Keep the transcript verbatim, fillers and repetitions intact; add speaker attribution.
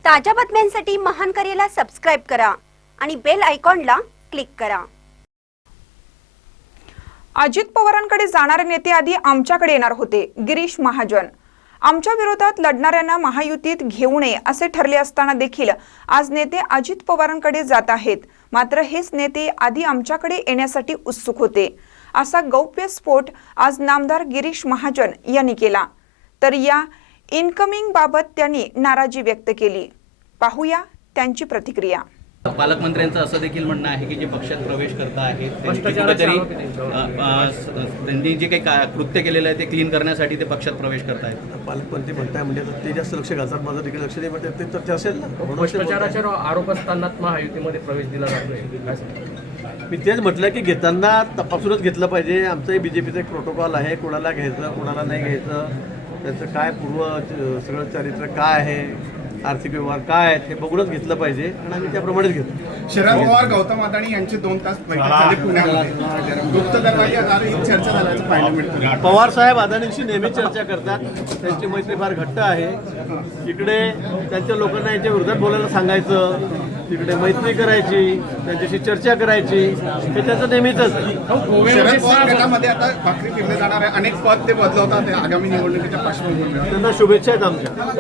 Speaker 1: ताज्या बातम्यांसाठी महान करेला सबस्क्राइब करा आणि बेल आयकॉनला क्लिक करा।
Speaker 2: अजित पवारांकडे जाणारे नेते आधी आमच्याकडे येणार होते। गिरीश महाजन आमच्या विरोधात लढणाऱ्यांना महायुतीत घेऊ नये असे ठरले असताना देखील आज नेते अजित पवारांकडे जात आहेत। मात्र हेच नेते आधी आमच्याकडे येण्यासाठी उत्सुक होते असा गौप्यस्फोट आज नामदार गिरीश महाजन यांनी केला। तर या इनकमिंग बाबत त्यांनी नाराजी व्यक्त केली। पाहूया त्यांची प्रतिक्रिया।
Speaker 3: पालकमंत्र्यांचं असं देखील म्हणणं आहे की जे पक्षात प्रवेश करता आहेत कुठेतरी त्यांनी जे काही कृत्य केलेलं आहे ते क्लीन करण्यासाठी ते पक्षात प्रवेश करत आहेत।
Speaker 4: पालकमंत्री म्हणताय म्हणजे ते जास्त लक्ष घालतात, माझं देखील लक्ष नाही म्हणतात, ते तर असेल ना।
Speaker 5: भ्रष्टाचाराच्या आरोप असताना महायुतीमध्ये प्रवेश दिला जातोय।
Speaker 4: मी तेच म्हटलं की घेताना तपासूनच घेतलं पाहिजे। आमचंही बीजेपीचं एक प्रोटोकॉल आहे, कोणाला घ्यायचं कोणाला नाही घ्यायचं, त्याचं काय पूर्व सगळं चारित्र्य काय आहे, आर्थिक व्यवहार काय आहेत हे बघूनच घेतलं पाहिजे आणि आम्ही त्याप्रमाणेच घेतो।
Speaker 6: शरद पवार गौतम अदानी यांचे दोन तास बैठक झाली पुण्यामध्ये, गुप्त दरवाजे आधारे ही चर्चा झाल्याचं पाहायला मिळतं।
Speaker 4: पवार साहेब अदानींशी नेहमी चर्चा करतात, त्यांची मैत्री फार घट्ट आहे। इकडे त्यांच्या लोकांना यांच्या विरोधात बोलायला सांगायचं, तिकडे मैत्री करायची, त्यांच्याशी चर्चा करायची, हे त्याचं नेहमीच असतं।
Speaker 6: शरद पवार गटामध्ये आता भाकरी फिरले जाणार आहे, अनेक पद ते बदलवतात आगामी निवडणुकीच्या पार्श्वभूमीवर।
Speaker 4: त्यांना शुभेच्छा आहेत आमच्या।